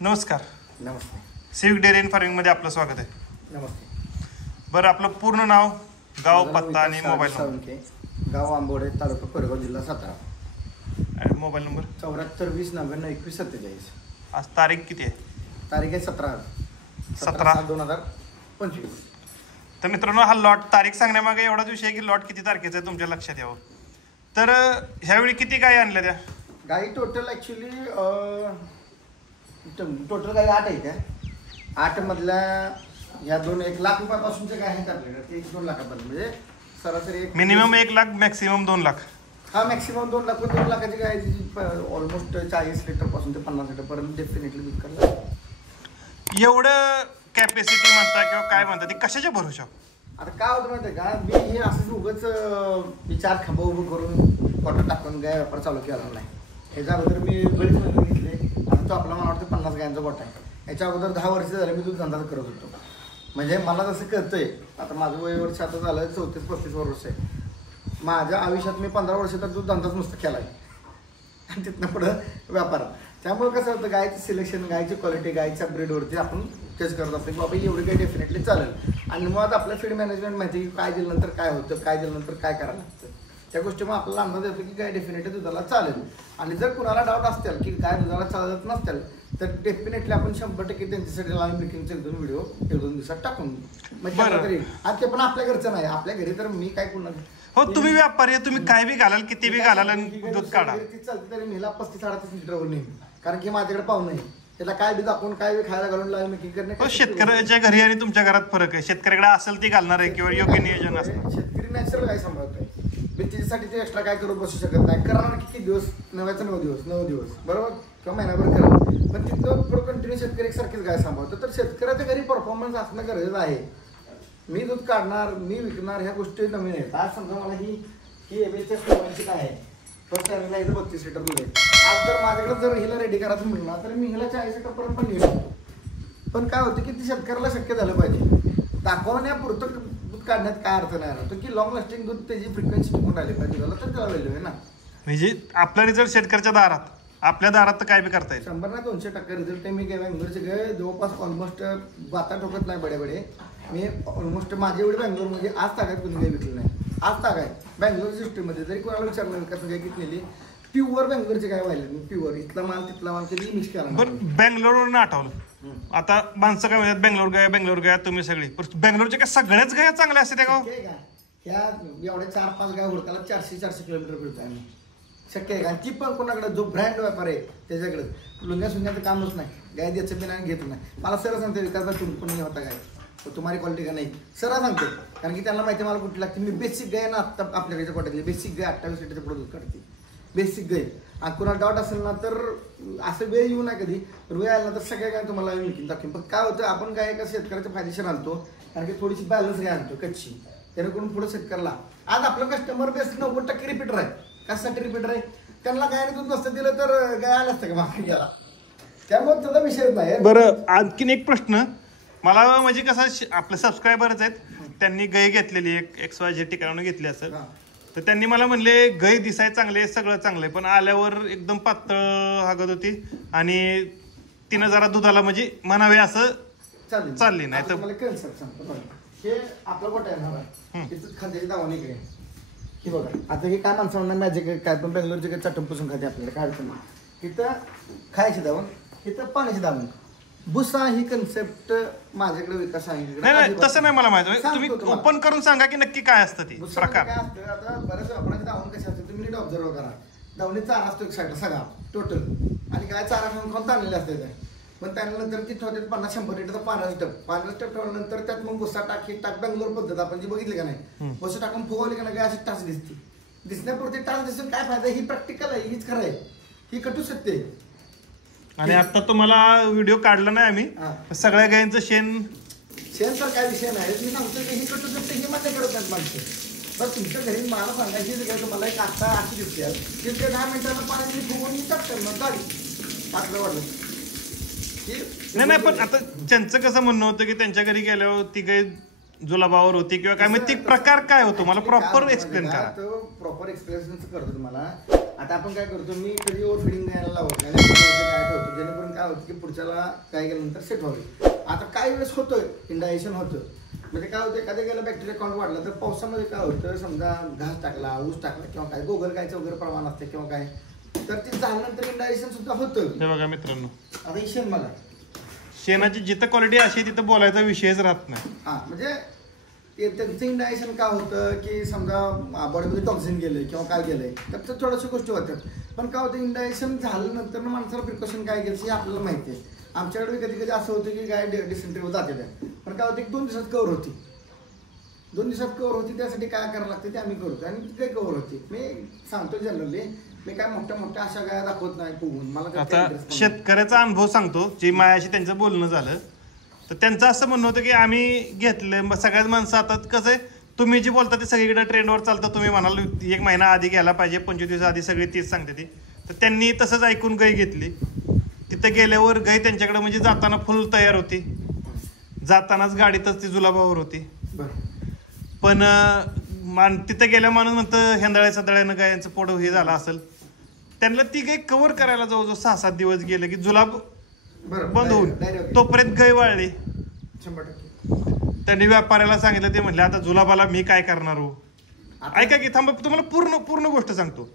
नमस्कार. नमस्ते. Civic dairy and फार्मिंगमध्ये आपलं स्वागत आहे. नमस्ते. बरं, आपलं पूर्ण नाव, गाव, पत्ता आणि मोबाईल नंबर. गाव आंबोडे, तालुका कोरेगाव, जिल्हा सातारा. Mobile number 74 20 99 21 47. आज तारीख किती आहे? तारीख आहे 17 2025. तर मित्रांनो, हा लॉट तारीख सांगण्यामागे एवढाच विषय आहे की लॉट किती तारखेचा आहे तुमच्या लक्षात यावं. तर ह्यावेळी किती गायी आणल्या त्या? गाई टोटल ॲक्च्युली टोटल गाई 8 आहेत. त्या 8 मधल्या ह्या 1 लाख रुपयापासूनच्या गाय आहेत आपल्याकडे. ते 1-2 लाखापर्यंत, म्हणजे सरासरी मिनिमम 1 लाख, मॅक्सिमम 2 लाख. हा, मॅक्सिमम 2 लाख. 2 लाखाची गाय ऑलमोस्ट 40 लिटरपासून ते 50 लिटरपर्यंत डेफिनेटली दूध करणार. एवढं कॅपॅसिटी म्हणता किंवा काय म्हणता, ती कशाच्या भरोशा? आता काय होतं माहिती आहे का, मी हे असंच उगाच विचार खांबा उभं करून कॉटर टाकून गाय व्यापार चालू केला नाही. ह्याच्या अगोदर मी बरेच महिने घेतले. आता तो आपला मला वाटतं 50 गायांचा गोठा आहे. याच्या अगोदर 10 वर्ष झाले मी दूध धंदा करत होतो. म्हणजे मला जसं कळतंय, आता माझं वय वर्ष आता झालं 34-35 वर्ष आहे. माझ्या आयुष्यात मी 15 वर्ष तर दूध धंदाच नुसतं केला आहे आणि तिथनं पुढं व्यापार. त्यामुळे कसं होतं, गायचं सिलेक्शन, गायची क्वालिटी, गायच्या ब्रीडवरती आपण टेस्ट करत असतो की बाबा एवढी काही डेफिनेटली चालेल. आणि मग आपल्या फीड मॅनेजमेंट माहिती की काय दिल्यानंतर काय होतं, काय दिल्यानंतर काय करायला लागतं, त्या गोष्टीमुळे आपल्याला अंदाज येतो की काय डेफिनेटली दुधाला चालेल. आणि जर कुणाला डाऊट असतील की काय दुधाला चालत नसतील, तर डेफिनेटली आपण 100% त्यांच्यासाठी लाईव्ह ब्रेकिंगचे 1-2 व्हिडिओ 1-2 दिवसात टाकून म्हणजे तरी. आणि ते पण आपल्या घरचं नाही, आपल्या घरी तर मी काय कुणा हो, तुम्ही व्यापारी आहे, तुम्ही काय बी घालाल, किती बी घालाल आणि दूध काढा. चालते तरी मला 35-38 लिटरवर नाही, कारण की माझ्याकडे पाहुणं आहे. त्याला काय बी दाखवून काय बी खायला घालून लाईव्ह मेकिंग करणे. शेतकऱ्याच्या घरी आणि तुमच्या घरात फरक आहे. शेतकऱ्याकडे असेल ती घालणार आहे किंवा योग्य नियोजन असतं. शेतकरी नॅचरल काय सांभाळतोय, त्याच्यासाठी ते एक्स्ट्रा काय करू बसू शकत नाही. करणार किती दिवस, 9 दिवस बरोबर, किंवा महिनाभर करा. पण तिथं पुढं कंटिन्यू शेतकरी एकसारखीच गाय सांभाळतो. तर शेतकऱ्याच्या घरी परफॉर्मन्स असणं गरजेचं आहे. मी दूध काढणार, मी विकणार, ह्या गोष्टी नवीन आहेत. आज समजा मला ही एमएचच्या स्टोअरची काय आहे, फर्स्ट टाइमला इथं 32 लिटर दूध आहे. आज जर माझ्याकडे जर हिला रेडी करायचं म्हणलं तर मी हिला 40 लिटरपर्यंत पण येऊ शकतो. पण काय होतं की ती शेतकऱ्याला शक्य झालं पाहिजे. दाखवण्यापुरतं दूध काढण्यात काय अर्थ नाही राहतो की लॉंग लास्टिंग दूध त्याची फ्रिक्वेन्सी टिकून राहिली पाहिजे, तर त्याला व्हॅल्यू आहे ना. म्हणजे आपला रिझल्ट शेतकऱ्याच्या दारात, आपल्या दारात तर काय बी करता येईल. 100 ना 200% रिझल्ट आहे. मी काय बँगलोरचे काय जवळपास ऑलमोस्ट बाता ठोकत नाही बडे. मी ऑलमोस्ट माझ्या एवढे बँगलोरमध्ये आज तागायत कोणी काही विकलं नाही. आज तागायत बँगलोर सिस्टीममध्ये जरी कोणाला विचारलं विकास काय घेतलेली प्युअर बँगलोरचे काय व्हायला, मी प्युअर इथला माल तिथला माल कधी मिक्स केला. बरं, बँगलोरवरून आठवलं, आता माणसं काय म्हणतात बँगलोर गया तुम्ही सगळी, बँगलोरच्या काय सगळ्याच गाया चांगल्या असते का? ह्या एवढ्या 4-5 गाय हुडकायला 400 किलोमीटर फिरतोय आम्ही. शक्य आहे का? ती पण कोणाकडे जो ब्रँड व्यापार आहे त्याच्याकडे लुंग्या सुंग्याचं कामच नाही. गाय द्यायचं बिना घेत नाही. मला सरळ सांगते विकासला तुम्ही होता गाय तो तुम्हाला क्वालिटी का नाही, सरळ सांगते. कारण की त्यांना माहिती मला कुठली लागते. मी बेसिक गाय ना आत्ता आपल्याकडे कोट्यातली बेसिक गाय 28 लिटरचं पुढे दूध काढते. बेसिक गाय. आणि कुणाला डाऊट असेल ना तर असं वेळ येऊ नये कधी, वेळ आला ना तर सगळ्या गाय तुम्हाला विकून दाखवेन. पण काय होतं, आपण काय एका शेतकऱ्याच्या फायदेशीर आणतो, कारण की थोडीशी बॅलन्स गाय आणतो कच्ची, जेणेकरून पुढे शेतकऱ्याला. आज आपलं कस्टमर बेस 90% रिपीटर आहे. कशासाठी रिपीटर आहे? त्यांना गायने दूध नसतं दिलं तर गाय आलं असतं का मागे गेला, त्यामुळे त्याचा विषयच नाही. बरं, आणखीन एक प्रश्न मला, म्हणजे कसं आपले सबस्क्रायबरच आहेत, त्यांनी गाय घेतलेली XYZ ठिकाणावर घेतली असेल, तर त्यांनी मला म्हणले गाय दिसाय चांगले, सगळं चांगलंय, पण आल्यावर एकदम पातळ हागत होती आणि तिनं जरा दुधाला म्हणजे म्हणावे असं चालली नाही. तर मला कन्सेप्ट सांगतो, हे आपला गोठा आहे ना, तिथं खाद्याची दावणी काय हे बघा. आता हे काय माणसं म्हणणार मॅजिक काय, पण बँगलोरचे काय चटून पुसून खाते आपल्याला काय अडचण नाही. इथं खायची दावण, इथं पाण्याची दावण. भुसा ही कन्सेप्ट माझ्याकडे विकास सांगितलं नाही, तसं नाही मला माहिती. तुम्ही ओपन करून सांगा की नक्की काय असतं ती प्रकार. काय असतं, आता बऱ्याच आपण दावण कशी असते तुम्ही नीट ऑब्झर्व करा. दावणी चारा असतो एक साईडला सगळा टोटल, आणि काय चारा खाऊन ताणलेले असते ते. पण त्यानंतर तिथं होते 50-100 लिटरचा पाण्याचा टप ठेवल्यानंतर त्यात मग भुसा टाक बँगलोर पद्धत आपण जी बघितली का नाही, भुसा टाकून फुगवली का नाही अशी टाच दिसते. दिसण्यापुरती टाच दिसून काय फायदा, ही प्रॅक्टिकल आहे, हीच खरं आहे, ही कटू शकते. आणि आता तुम्हाला व्हिडिओ काढला नाही आम्ही, सगळ्या गायांचं शेण तर काय विषय नाही. मी सांगतो की ही कटू शकते, ही मान्य करत नाहीत माणसं. तर तुमच्या घरी मला सांगा, ही जर तुम्हाला एक आता अशी दिसते तिथे 10 मिनिटांना पाणी फुगवून मी टाकतो मग गाडी आपलं वाटलं. नाही, पण आता त्यांचं कसं म्हणणं होतं की त्यांच्या घरी गेल्यावर ती गाय जुलाबावर होती किंवा काय म्हणजे ती प्रकार काय होतो मला प्रॉपर एक्सप्लेन करा. प्रॉपर एक्सप्लेनेशन करतो तुम्हाला. आता आपण काय करतो, मी कधी ओव्हर फिडिंग घ्यायला लावत नाही, काय ठेवतो जेणेकरून काय होतं की पुढच्याला काय केल्यानंतर सेट व्हावी. आता काही वेळेस होतं इंडायजेशन होतं, म्हणजे काय होतं एखाद्या गेला बॅक्टेरिया काउंट वाढला तर पावसामध्ये काय होतं, समजा घास टाकला, ऊस टाकला किंवा काय गोगल गायचं वगैरे प्रमाण असते किंवा काय, तर ते झाल्यानंतर इंडायजेशन सुद्धा होतं. हे बघा मित्रांनो, आता ही शेण बघा, शेणाची जिथं क्वालिटी अशी तिथं बोलायचा विषयच राहत नाही. हा म्हणजे त्यांचं इंडायजेशन काय होतं की समजा बॉडीमध्ये टॉक्सिन गेले किंवा काय गेलंय तर थोड्याशा गोष्टी होतात. पण काय होतं इंडायजेशन झाल्यानंतर माणसाला प्रिकॉशन काय घ्यायचं हे आपल्याला माहिती आहे. आमच्याकडे कधी कधी असं होतं की गाय डिसेंट्रीवर जाते त्या, पण काय होतं 2 दिवसात कव्हर होती. 2 दिवसात कव्हर होती, त्यासाठी काय करावं लागतं ते आम्ही करतो आणि ती काही कव्हर होती. मी सांगतो जनरली, मी काय मोठ्या अशा गाया दाखवत नाही पोहून. मला आता शेतकऱ्याचा अनुभव सांगतो, जी मायाशी त्यांचं बोलणं झालं तर त्यांचं असं म्हणणं होतं की आम्ही घेतलं सगळ्याच माणसं. आता कसं आहे, तुम्ही जे बोलता ते सगळीकडे ट्रेंडवर चालतं. तुम्ही म्हणाल 1 महिना आधी घ्यायला पाहिजे, 25 दिवस आधी सगळी तीच सांगते ती. तर त्यांनी तसंच ऐकून गाय घेतली. तिथं गेल्यावर गाय त्यांच्याकडे म्हणजे जाताना फुल तयार होती, जातानाच गाडीतच ती जुलाबावर होती. पण तिथं गेल्या माणूस म्हणतं हेंदळ्या सदळ्यानं गायांचं पोट हे झालं असेल. त्यांना ती गाय कव्हर करायला जवळजवळ 6-7 दिवस गेले की जुलाब बंद होऊन तोपर्यंत गाय वाळली. 100%. त्यांनी व्यापाऱ्याला सांगितलं, ते म्हटले आता जुलाबाला मी काय करणार हो. ऐका की थांबा, तुम्हाला पूर्ण गोष्ट सांगतो.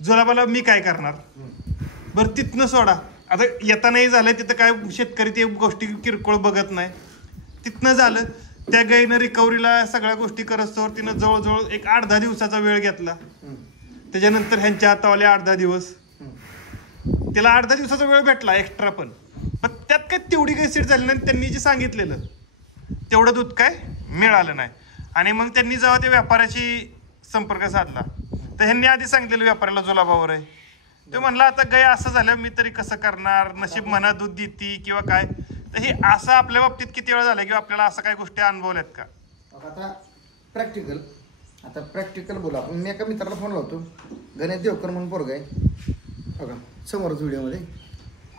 जुलाबाला मी काय करणार, बरं तिथनं सोडा. आता येतानाही झालंय, तिथं काय शेतकरी ते गोष्टी किरकोळ बघत नाही. तिथनं झालं, त्या गायीनं रिकव्हरीला सगळ्या गोष्टी करस्तोवर तिनं जवळजवळ 8-10 दिवसाचा वेळ घेतला. त्याच्यानंतर ह्यांच्या हातावाले 8-10 दिवस, तिला 8-10 दिवसाचा वेळ भेटला एक्स्ट्रा. पण त्यात काय तेवढी काही सीट झाली नाही. त्यांनी जे सांगितलेलं तेवढं दूध काय मिळालं नाही. आणि मग त्यांनी जेव्हा त्या व्यापाऱ्याशी संपर्क साधला तर ह्यांनी आधी सांगितलेलं व्यापाऱ्याला जुलाबावर आहे. ते म्हणला आता गाय असं झालं मी तरी कसं करणार, नशीब म्हणा दूध देती किंवा काय. तर हे असं आपल्या बाबतीत किती वेळा झालं किंवा आपल्याला असं काही गोष्टी अनुभवल्यात का? आता प्रॅक्टिकल बोला. आपण मी एका मित्राला फोन लावतो, गणेश देवकर म्हणून पोरगा आहे बघा समोरच व्हिडिओमध्ये.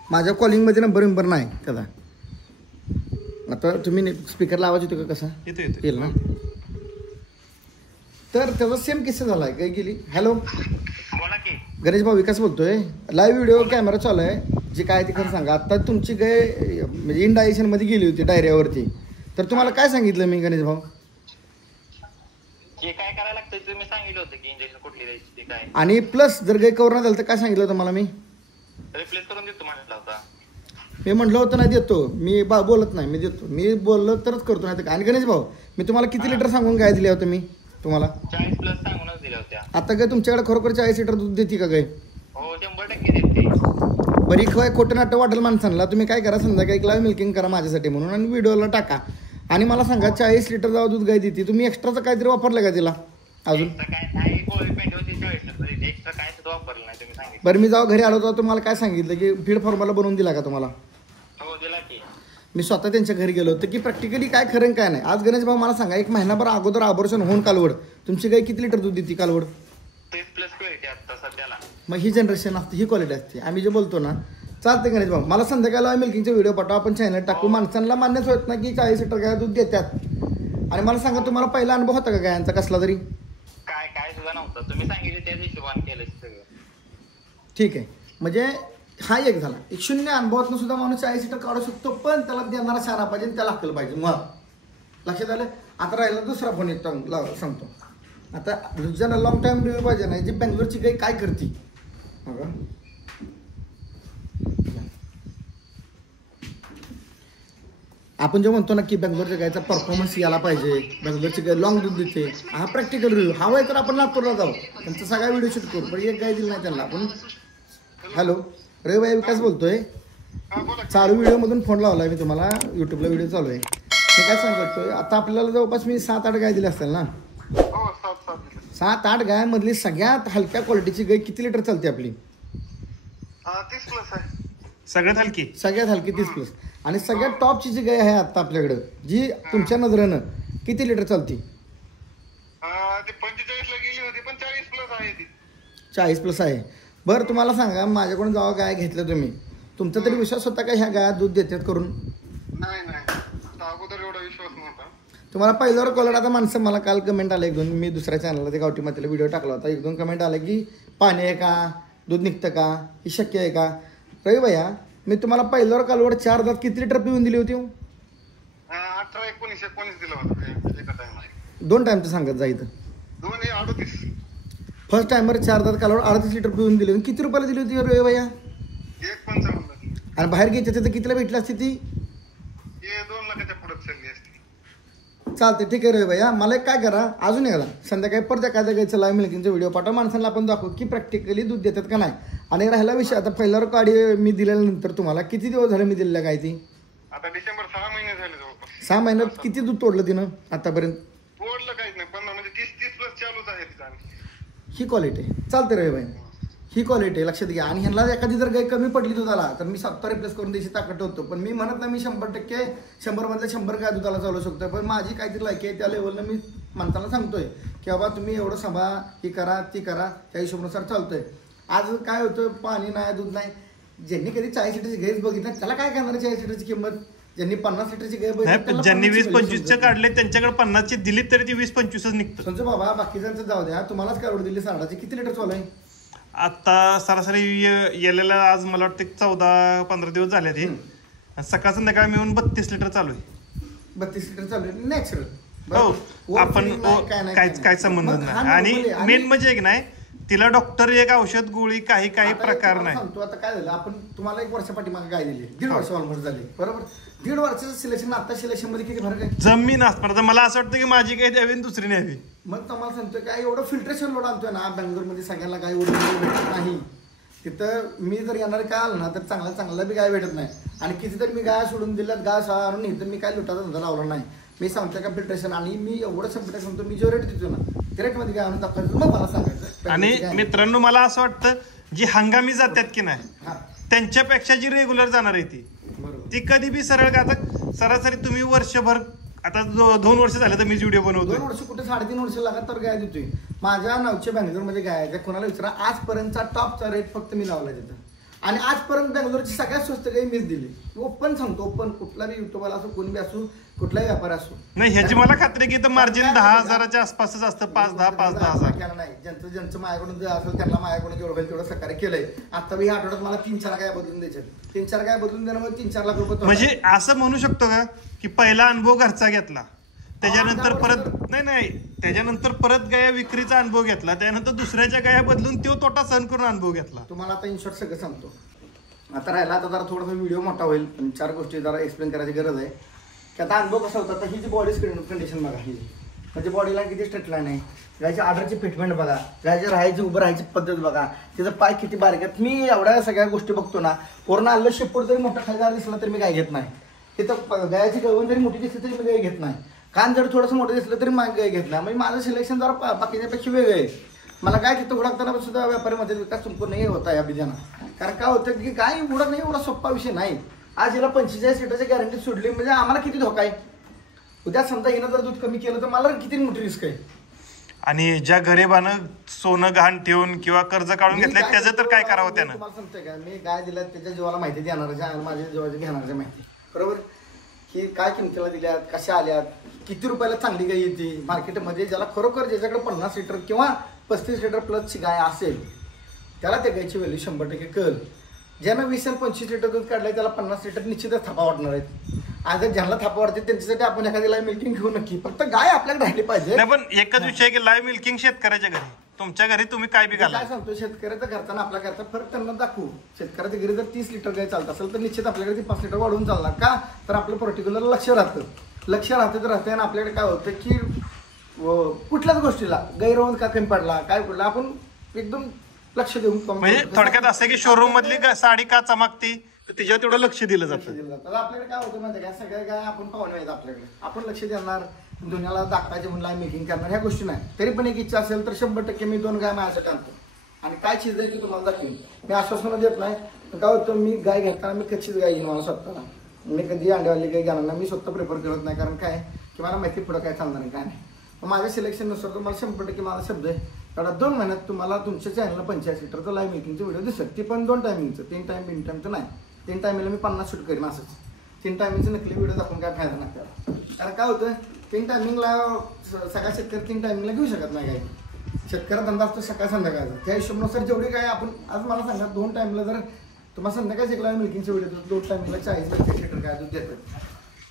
माझ्या कॉलिंगमध्ये नंबर नाही त्याचा. आता तुम्ही स्पीकरला आवाज येतो का, कसा येईल ना? तर त्याचा सेम किस्सा झाला आहे. काय गेली, हॅलो गणेश भाऊ विकास बोलतोय, लाईव्ह व्हिडिओ कॅमेरा चालू आहे. जे काय ते खरं सांगा. आता तुमची गाय म्हणजे इंडायजेशनमध्ये गेली होती डायरियावरती, तर तुम्हाला काय सांगितलं मी गणेश भाऊ? जे काय करायला लागतं तुम्ही सांगितलं होतं की इंजेक्शन कुठली द्यायची ते काय, आणि प्लस जर गाय कव्हर नाही झालं तर काय सांगितलं होतं मला? मी रिप्लेस करून देतो म्हटलं होता. मी म्हटलं होतं नाही देतो, मी बोलत नाही, मी देतो. मी बोललो तरच करतो, नाही तर. आणि गणेश भाऊ मी तुम्हाला किती लिटर सांगून गाय दिल्या होत्या मी तुम्हाला? 40+ सांगूनच दिल्या होत्या. आता काय तुमच्याकडे खरोखर 40 लिटर दूध देते का गाय? हो 100% देते. बरी खवाय खोटं नाटं वाटेल माणसांना. तुम्ही काय करा, संध्याकाळी लाईव्ह मिल्किंग करा माझ्यासाठी म्हणून आणि व्हिडिओला टाका आणि मला सांगा 40 लिटर जेव्हा दूध गाय देते, तुम्ही एक्स्ट्राचं काहीतरी वापरलं का तिला अजून? बरं मी जेव्हा घरी आलो तेव्हा तुम्हाला काय सांगितलं की फीड फॉर्म्युला बनवून दिला का तुम्हाला? हो दिला की. मी स्वतः त्यांच्या घरी गेलो होतो की प्रॅक्टिकली काय खरं काय नाही. आज गणेश भाऊ मला सांगा, 1 महिनाभर अगोदर अबॉर्शन होऊन कालवड तुमची गाय किती लिटर दूध देते कालवड? 30+ क्वालिटी आता सध्याला. मग ही जनरेशन असते, ही क्वालिटी असते. आम्ही जे बोलतो ना चालते गणेश भाऊ. मला संध्याकाळला मिल्किंगचे व्हिडिओ पाठवा, आपण चॅनल टाकू. माणसांना मान्यच होत नाही की 40 लिटर गाय दूध देतात. आणि मला सांगा, तुम्हाला पहिला अनुभव होता का गायांचा कसला तरी? काय सुद्धा नव्हतं. तुम्ही सांगितलं त्याच हिशोबाने केलं सगळं. ठीक आहे, म्हणजे हा एक झाला. एक शून्य अनुभवातून सुद्धा माणूस 40 लिटर काढू शकतो, पण त्याला देणारा शाळा पाहिजे, त्याला अक्कल पाहिजे. मग लक्षात आलं. आता राहिला दुसरा फोन एक सांगतो. आता ज्यांना लॉंग टाइम रिव्ह्यू पाहिजे नाही, जी बेंगलोरची गाय काय करते बघा. आपण जे म्हणतो ना की बेंगलोरच्या गायचा परफॉर्मन्स यायला पाहिजे, बेंगलोरची गाय लॉंग दूध देते, हा प्रॅक्टिकल रिव्ह्यू हवा आहे तर आपण नागपूरला जाऊ, त्यांचा सगळा व्हिडिओ शूट करू. पण एक गाय दिली नाही त्यांना आपण. हॅलो रविभाई विकास बोलतोय. चालू व्हिडिओमधून फोन लावला मी तुम्हाला, यूट्यूबला व्हिडिओ चालू आहे. मी काय सांगतोय, आता आपल्याला जवळपास मी 7-8 गाय दिली असतील ना? 7-8 गायांमधली सगळ्यात हलक्या क्वालिटीची गाय किती लिटर चालते आपली? 30+ आहे. सगळ्यात हलकी 30+. आणि सगळ्यात टॉपची जी गाय आहे आता आपल्याकडं, जी तुमच्या नजरेनं किती लिटर चालती? 45 ला गेली होती, पण 40+ आहे ती. 40+ आहे. बरं तुम्हाला सांगा, माझ्याकडून जेव्हा गाय घेतल्या तुम्ही, तुमचा तरी विश्वास होता का ह्या गाया दूध देतात करून? नाही अगोदर एवढा विश्वास नव्हता. तुम्हाला पहिल्यावर कॉलर आता माणसं मला काल कमेंट आलं एक दोन मी दुसऱ्या चॅनलला ते गावठी मातेला व्हिडिओ टाकला होता एक दोन कमेंट आलं की पाणी आहे का दूध निघतं का ही शक्य आहे का रवी भैया मी तुम्हाला पहिल्यावर कॉलवर 4 दात किती लिटर पिऊन दिली होती 18 19 दिलं होतं एका टाइम 2 टाइमचं सांगत जायचं 2 फर्स्ट टाइमवर 4 दात कालवर 38 लिटर पिऊन दिली होती किती रुपयाला दिली होती रवी भैया 1.55 आणि बाहेर घ्यायच्या तिथं कितीला भेटली असती ती हे 2 लाखाच्या पुढे चालली असते चालते ठीक आहे रवी भैया मला एक काय करा अजून एकदा संध्याकाळी परत एखाद्या गायचं लाईव्ह मिल्किंगचा व्हिडिओ पाठवा माणसांना आपण दाखवू की प्रॅक्टिकली दूध देतात का नाही आणि राहिला विषय आता पहिल्यावर काढी मी दिल्यानंतर तुम्हाला किती दिवस झाले मी दिलेल्या गाय ती आता डिसेंबर 6 महिने झाले जवळपास 6 महिन्यात किती दूध तोडलं तिनं आतापर्यंत तोडलं काहीच नाही 15 म्हणजे 30 प्लस चालूच आहे तिथं आणखी ही क्वालिटी आहे चालते रवी भाई ही क्वालिटी आहे लक्षात घ्या आणि ह्यांना एखादी जर गाय कमी पडली दुधाला तर मी 70 रिप्लेस करून द्यायची ताकद होतो पण मी म्हणत नाही मी 100% 100 मधल्या 100 गाय दुधाला चालू शकतो पण माझी काहीतरी लायकी आहे त्या लेवलनं मी माणसाला सांगतोय की बाबा तुम्ही एवढं सांभाळा ही करा ती करा त्या हिशोबानुसार चालतोय आज काय होतं पाणी नाही दूध नाही ज्यांनी कधी 40 लिटरची गायच बघितलं त्याला काय करणार 40 लिटरची किंमत ज्यांनी 50 लिटरची गाय बघितली ज्यांनी 20-25 काढले त्यांच्याकडे 50 दिली तरी ती 20-25 निघतं समजा बाबा बाकीच्यांचं जाऊ द्या तुम्हालाच काढून दिली साडाची किती लिटर चालू आहे आता सरासरी येलेला आज मला वाटतं 14-15 दिवस झाले ते सकाळ संध्याकाळ मिळून 32 लिटर चालू आहे 32 लिटर चालू आहे नॅचरल हो आपण काय संबंध नाही आणि मेन म्हणजे एक नाही तिला डॉक्टर एक औषध गोळी काही प्रकार नाही सांगतो आता काय झालं आपण तुम्हाला 1 वर्ष पाठीमागे गाय दिली 1.5 वर्ष ऑलमोस्ट झाली बरोबर 1.5 वर्षाचं सिलेक्शन आता सिलेक्शन मध्ये किती फरक आहे जमीन असणार मला असं वाटतं की माझी काही द्यावी आणि दुसरी न्यावी मग तुम्हाला सांगतोय काय एवढं फिल्ट्रेशन लोड आणतोय ना बेंगलोरमध्ये सगळ्यांना गाय ओरिजिनल भेटत नाही तिथं मी जर येणार काय आलं ना तर चांगला बी गाय भेटत नाही आणि कितीतरी मी गाय सोडून दिल्यात गाय सारून नाही तर मी काय लुटाचा धंदा लावला नाही मी सांगतोय का फिल्ट्रेशन आणि मी एवढं संपट सांगतो मी जो रेट देतो ना त्या रेटमध्ये काय आणून दाखवायचं मग मला सांगायचं आणि मित्रांनो मला असं वाटतं जी हंगामी जातात की नाही त्यांच्यापेक्षा जी रेग्युलर जाणार आहे ती कधी बी सरळ का आता सरासरी तुम्ही वर्षभर आता 2 वर्ष झाले तर मीच व्हिडिओ बनवतो 2 वर्ष कुठे 3.5 वर्ष लगातार गाय देतोय माझ्या नावच्या बेंगलोरमध्ये गाय आहे कोणाला विचारा आजपर्यंतचा टॉपचा रेट फक्त मी लावला तिथं आणि आजपर्यंत बेंगलोरची सगळ्यात स्वस्त गाय मीच दिली ओपन सांगतो ओपन कुठला बी युट्यूबला असो कोणी बी असो कुठलाही व्यापार असो नाही ह्याची मला खात्री की तर मार्जिन 10,000च्या आसपासच असतं 5-10 नाही ज्यांचं माझ्याकडून जे असेल त्यांना माझ्याकडून जेवढं होईल तेवढं सहकार्य केलंय आता मी ह्या आठवड्यात मला 3-4 गाय बदलून द्यायचे 3-4 गाय बदलून देण्यामध्ये 3-4 लाख रुपये म्हणजे असं म्हणू शकतो का की पहिला अनुभव घरचा घेतला त्याच्यानंतर त्याच्यानंतर परत गाया विक्रीचा अनुभव घेतला त्यानंतर दुसऱ्याच्या गाया बदलून तो तोटा सहन करून अनुभव घेतला तुम्हाला आता इन शॉर्ट सगळं सांगतो आता राहिला आता जरा थोडासा व्हिडिओ मोठा होईल पण 4 गोष्टी जरा एक्सप्लेन करायची गरज आहे की आता अनुभव कसा होता तर ही जी बॉडी कंडिशन बघा ही म्हणजे बॉडीला किती स्ट्रेट लाईन आहे गायच्या आर्डरची फिटमेंट बघा गायच्या राहायची उभं राहायची पद्धत बघा तिचं पाय किती बारीक आहेत मी एवढ्या सगळ्या गोष्टी बघतो ना पूर्ण आलं शेपूट जरी मोठा खाली दिसला तरी मी गाय घेत नाही तिथं गायची गवण जरी मोठी दिसली तरी मी गाय घेत नाही कान जर थोडंसं मोठं दिसलं तरी मागे गाय घेत नाही म्हणजे माझं सिलेक्शन जरा बाकीच्यापेक्षा वेगळं आहे मला काय तिथं उडकताना सुद्धा व्यापारीमध्ये विकास संपूर्ण नाही होता या बिजाना कारण काय होतं की गाय उडत नाही एवढा सोपा विषय नाही आज हिला 45 लिटरची गॅरंटी सोडली म्हणजे आम्हाला किती धोका आहे उद्या समजा हिनं जर दूध कमी केलं तर मला किती मोठी रिस्क आहे आणि ज्या गरिबानं सोनं गहाण ठेवून किंवा कर्ज काढून घेतलंय त्याचं तर काय करावं त्यानं तुम्हाला सांगतोय का मी गाय दिल्या त्याच्या जीवाला माहिती देणाऱ्या माझ्या जीवाची घेणाऱ्या माहिती बरोबर की काय किमतीला दिल्यात कशा आल्यात किती रुपयाला चांगली गाय येते मार्केटमध्ये ज्याला खरोखर ज्याच्याकडे 50 लिटर किंवा 35 लिटर प्लसची गाय असेल त्याला त्या गायची व्हॅल्यू 100% कळेल ज्यांना 20 आणि 25 लिटर दूध काढलंय त्याला 50 लिटर निश्चितच थापा वाटणार आहेत आज ज्यांना थापा वाटते त्यांच्यासाठी आपण एखादी लाईव्ह मिल्किंग घेऊ नक्की फक्त गाय आपल्याकडे राहिली पाहिजे नाही पण एकच विषय की लाईव्ह मिल्किंग शेतकऱ्याच्या घरी तुमच्या घरी तुम्ही काय बी घाला काय सांगतो शेतकऱ्याचं करताना आपल्या करता फरक त्यांना दाखवू शेतकऱ्याच्या घरी जर 30 लिटर गाय चालत असेल तर निश्चित आपल्याकडे 5 लिटर वाढवून चालणार का तर आपलं पर्टिक्युलर लक्ष राहतं आणि आपल्याकडे काय होतं की कुठल्याच गोष्टीला गैरवंत का कमी पडला काय पडला आपण एकदम लक्ष देऊन म्हणजे थोडक्यात असं की शोरूम मधली साडी का चमकती तिच्यावर तेवढं लक्ष दिलं जातं आपल्याकडे काय होतं माहिती का सगळ्या गाय आपण पाहुणे आहेत आपल्याकडे आपण लक्ष देणार दुनियाला दाखवायचे म्हणून लाईव्ह मेकिंग करणार ह्या गोष्टी नाही तरी पण एक इच्छा असेल तर 100% मी 2 गाय माझ्यासाठी आणतो आणि काय चीज आहे की तुम्हाला दाखवेन मी आश्वासन देत नाही काय होतं मी गाय घेताना मी कच्चीच गाय घेईन मला स्वतःला मी कधी अंड्यावाली गाय घेणार नाही मी स्वतः प्रेफर करत नाही कारण काय की मला माहिती पुढं काय चालणार आहे काय नाही मग माझ्या सिलेक्शननुसार तुम्हाला 100% माझा शब्द आहे कारण 2 महिन्यात तुम्हाला तुमच्या चॅनलला 85 लिटरचं लाईव्ह मेकिंगचं व्हिडिओ दिसत ते पण 2 टायमिंगचं 3 टाइम बिन टाइमचं नाही 3 टायमिंगला मी 50 शूट करीन असंच 3 टायमिंगचे नकली व्हिडिओ दाखवून काय फायदा नाही त्याला. कारण काय होतं 3 टायमिंगला सगळा शेतकरी 3 टायमिंगला घेऊ शकत नाही काय. शेतकरी धंदा असतो सकाळ संध्याकाळचा. त्या हिशोबानुसार जेवढी काय आपण आज मला सांगा 2 टायमिंगला जर तुम्हाला संध्याकाळी शिकला मिल्किंगचे व्हिडिओ 2 टायमिंगला 40-42 लिटर काय दूध देतात.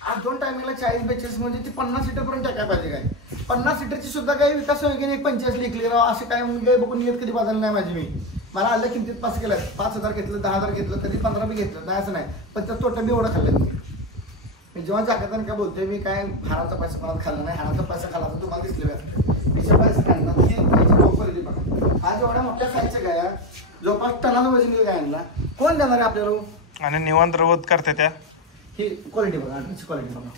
आज 2 टायमिंगला 40-42 म्हणजे ती 50 लिटरपर्यंत टाकायला पाहिजे काय. 50 लिटरची सुद्धा काही विकास वगैरे 85 लिखली राव असे काय म्हणजे बघून येत कधी बदललं नाही माझी. मी मला आल्या किमतीत पास केलं 5,000 घेतलं 10,000 घेतलं कधी 15 बी घेतलं नाही असं नाही. पण त्या तोटा मी एवढं खाल्लं मी जेव्हा जागताना काय बोलतोय मी काय हाराचा पैसा मला खाल्ला नाही. हाराचा पैसा खाल्ला तर तुम्हाला दिसले पैसे खाल्ला की बघा. आज एवढ्या मोठ्या साईजच्या गाया जवळपास टनानं वजन गायांना कोण देणार आहे आपल्याला. आणि निवांत रवत करते त्या ही क्वालिटी बघा आठवीची क्वालिटी बघा.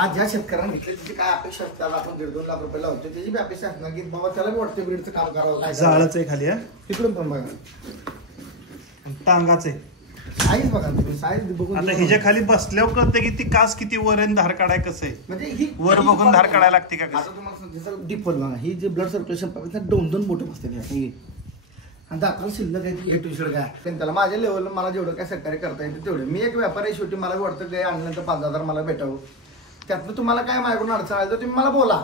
आज ज्या शेतकऱ्यांना घेतले त्याची काय अपेक्षा असते. आज आपण 1.5-2 लाख रुपये लावतो त्याची बी अपेक्षा असणार की बाबा त्याला बी वाटते ब्रीडचं काम करावं. जाळच आहे खाली इकडून पण बघा टांगाच आहे. साईज बघा तुम्ही साईज बघून. आता हिच्या खाली बसल्यावर कळते की ती कास किती वर आहे धार काढाय कसं आहे. म्हणजे ही वर बघून धार काढायला लागते का. आता तुम्हाला डीप होत बघा ही जे ब्लड सर्क्युलेशन पाहिजे 2-2 बोट बसते आणि दाखल शिल्लक आहे हे टू-शर्ट काय पण त्याला माझ्या लेवलला मला जेवढं काय सहकार्य करता येतं तेवढे. मी एक व्यापारी शेवटी मला वाटतं काय आणल्यानंतर 5,000 मला भेटावं. त्यातलं तुम्हाला काय माझ्याकडून अडचण आली तर तुम्ही मला बोला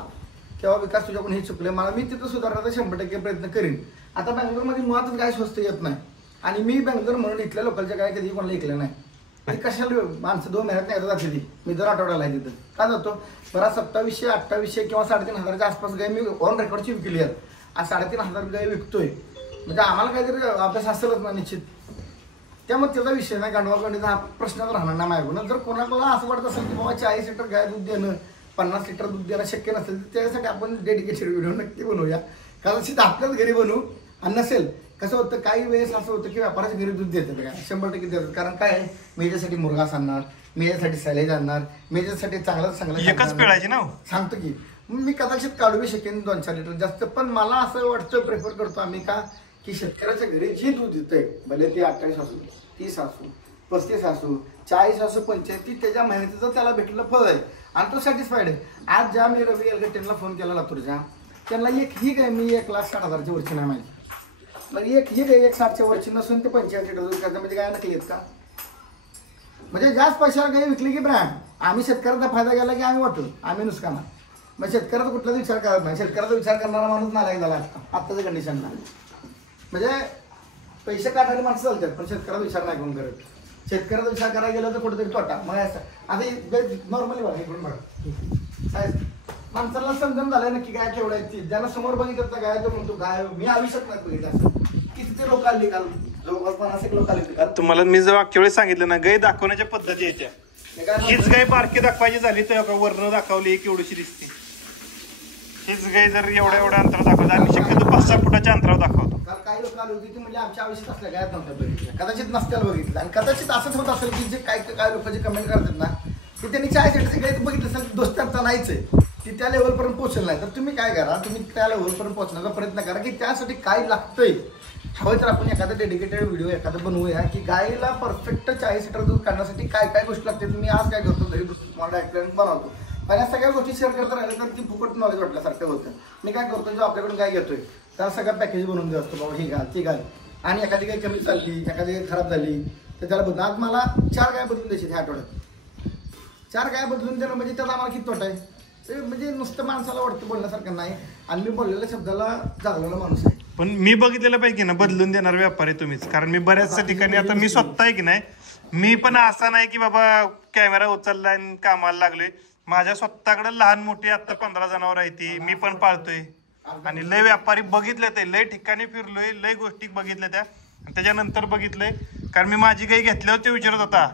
किंवा विकास तुझ्याकडून हे चुकले मला मी तिथं सुधारण्याचा 100% प्रयत्न करीन. आता बँगलोरमध्ये मुळातच काय स्वस्त येत नाही आणि मी बँगलोर म्हणून इथल्या लोकलच्या काय कधी कोणाला ऐकलं नाही. कशाला माणसं 2 महिन्यात नाही जाते ती. मी दर आठवड्याला आहे तिथं का जातो बरा 2700-2800 किंवा 3,500च्या आसपास गाय मी ऑन रेकॉर्डची विकली आहेत आणि 3,500 गाय विकतोय. म्हणजे आम्हाला काहीतरी अभ्यास असेलच ना निश्चित. त्यामुळे त्याचा विषय नाही गांडवागंडीचा हा प्रश्नच राहणार नाही माझ्याकडून. जर कोणाला असं वाटत असेल की बाबा 40 लिटर गाय दूध देणं 50 लिटर दूध देणं शक्य नसेल तर त्यासाठी आपण डेडिकेटेड व्हिडिओ नक्की बनवूया. कदाचित आपल्याच घरी बनवू आणि नसेल कसं होतं काही वेळेस असं होतं की व्यापाराच्या घरी दूध देतात काय 100% देतात. कारण काय आहे मी याच्यासाठी मुर्गा आणणार मी याच्यासाठी सॅलेज आणणार मी याच्यासाठी चांगलं एकच पिळायची ना सांगतो की मी कदाचित काढू शकेन 2-4 लिटर जास्त. पण मला असं वाटतं प्रेफर करतो आम्ही का की शेतकऱ्याच्या घरी जे दूध येतंय भले ते 28 असू 30 असू 35 असू 40 असू 85 त्याच्या मेहनतीचं त्याला भेटलं फळ आहे आणि तो सॅटिस्फाईड आहे. आज ज्या मी रवी एलगट्टेंना फोन केला लातूरच्या त्यांना एक ही गाय मी 1,60,000ची वरची नाही माहिती. मग एक ही गाय 1,60,000च्या वरची नसून ते 85 लिटर दूध करता म्हणजे काय नकली आहेत का. म्हणजे जास्त पैशावर गाय विकली की ब्रँड आम्ही शेतकऱ्याचा फायदा घ्यायला की आम्ही वाटू आम्ही नुसकाना. मग शेतकऱ्याचा कुठलाच विचार करत नाही. शेतकऱ्याचा विचार करणारा माणूस नालायक झाला आत्ताच्या कंडिशनला. म्हणजे पैसे काढणारी माणसं चालतात पण शेतकऱ्याचा विचार नाही कोण करत. शेतकऱ्याचा विचार करायला गेलं तर कुठेतरी तोटा. मग असं आता नॉर्मली बघा इकडून बघा माणसाला समजून झालं नक्की गाय केवढ्या आहेत. ज्यांना समोर बघितलं तर गाय तो म्हणतो गाय मी आयुष्यात नाही बघितलं असं. किती लोक आली काल जवळपास 50 लोक आले काल. तुम्हाला मी जर वाक्य वेळेस सांगितलं ना गाय दाखवण्याच्या पद्धती याच्या हीच गाय बारकी दाखवायची झाली तर वर्ण दाखवली केवढीशी दिसते. हीच गाय जर एवढ्या अंतरावर दाखवतो आम्ही शक्यतो 5-6 फुटाच्या अंतरावर दाखवतो. काल काही लोक आली होती ती म्हणजे आमच्या आयुष्यात असल्या गायत नव्हत्या बघितल्या कदाचित नसत्याला बघितलं. आणि कदाचित असंच होत असेल की जे काय लोक जे कमेंट करतात ना की त्यांनी 40 लिटरची गाय बघितलं असेल दोस्तांचा नाहीच आहे ती त्या लेवलपर्यंत पोहोचलं नाही. तर तुम्ही काय करा तुम्ही त्या लेवलपर्यंत पोहोचण्याचा प्रयत्न करा की त्यासाठी काय लागतंय. हवं तर आपण एखादा डेडिकेटेड व्हिडिओ एखादा बनवूया की गायला परफेक्ट 40 लिटर दूध काढण्यासाठी काय काय गोष्टी लागतात. मी आज काय करतो घरी तुम्हाला एक्सपिरियन्स बनवतो पण या सगळ्या गोष्टी शेअर करता राहिल्या तर ती फुकट नॉलेज वाटल्यासारखं होतं. मी काय करतो जो आपल्याकडून गाय घेतोय त्याला सगळं पॅकेज बनवून देत असतो बाबा ही घाल ती घाल आणि एखादी गाय कमी चालली एखादी गाय खराब झाली तर त्याला बदल. आज मला 4 गाय बदलून द्यायची ह्या आठवड्यात 4 गाय बदलून देणं म्हणजे त्याला आम्हाला किती तोटा आहे. ते म्हणजे नुसतं माणसाला वाटतं बोलण्यासारखं नाही आणि मी बोललेल्या शब्दाला जागलेला माणूस आहे. पण मी बघितलेलं पाहिजे ना बदलून देणार व्यापारी तुम्हीच. कारण मी बऱ्याचशा ठिकाणी आता मी स्वतः आहे की नाही मी पण असा नाही की बाबा कॅमेरा उचलला आणि कामाला लागलोय. माझ्या स्वतःकडे लहान मोठी आता 15 जनावर आहे ती मी पण पाळतोय आणि लय व्यापारी बघितले ते लय ठिकाणी फिरलोय लय गोष्टी बघितल्या त्या त्याच्यानंतर बघितलंय. कारण मी माझी गाय घेतल्यावर ते विचारत होता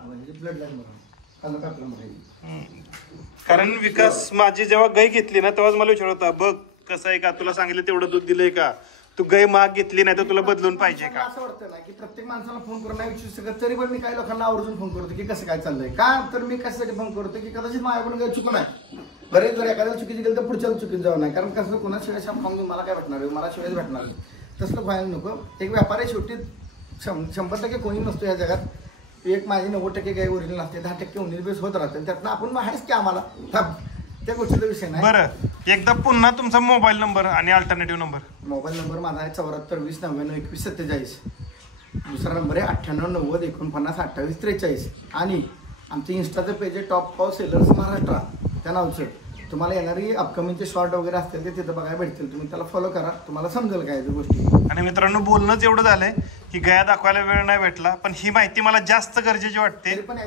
कारण विकास माझी जेव्हा गाय घेतली ना तेव्हाच मला विचारत होता बघ कसं आहे का तुला सांगितलं तेवढं दूध दिलंय का तू गाय माग घेतली नाही तर तुला बदलून पाहिजे का. असं वाटतं ना की प्रत्येक माणसाला फोन करून नाही विचारू शकत तरी पण मी काही लोकांना आवर्जून फोन करतो की कसं काय चाललंय का. तर मी कशासाठी फोन करतो की कदाचित माझ्याकडून काही चुकून आहे. बरेच जर एखाद्या चुकीची गेली तर पुढच्या चुकीत जाऊ नाही. कारण कसं कोणाशिवाय सांगून मला काय भेटणार आहे मला शिवायच भेटणार नाही तसलं व्हायला नको. एक व्यापारी शेवटी 100% कोणी नसतो या जगात. एक माझी 90% गाय ओरिजिनल असते 10% उन्नीस बेस होत राहते त्यातनं आपण आहेच की आम्हाला त्या गोष्टीचा विषय नाही. बरं एकदा पुन्हा तुमचा मोबाईल नंबर आणि अल्टरनेटिव्ह नंबर. मोबाईल नंबर माझा आहे 74 20 99 21 47. दुसरा नंबर आहे 98 90 49 28 43 आणि आमचं इन्स्टाचं पेज आहे टॉप पाव सेलर्स महाराष्ट्र त्या नावचं. तुम्हाला येणारी अपकमिंगचे शॉर्ट वगैरे असतील ते तिथं बघायला भेटतील. तुम्ही त्याला फॉलो करा, तुम्हाला समजेल काय त्या गोष्टी. आणि मित्रांनो बोलणंच एवढं झालंय की गया दाखवायला वेळ नाही भेटला, पण ही माहिती मला जास्त गरजेची वाटते. तरी पण